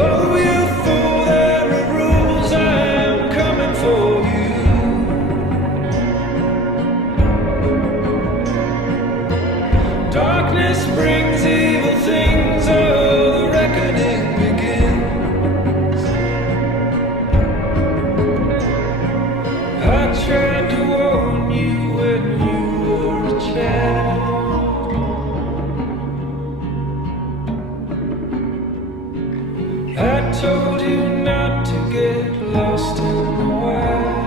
Oh, you fool, there are rules, I am coming for you. Darkness brings evil things, oh, the reckoning begins. I tried to warn you when you were a child. I told you not to get lost in the wild.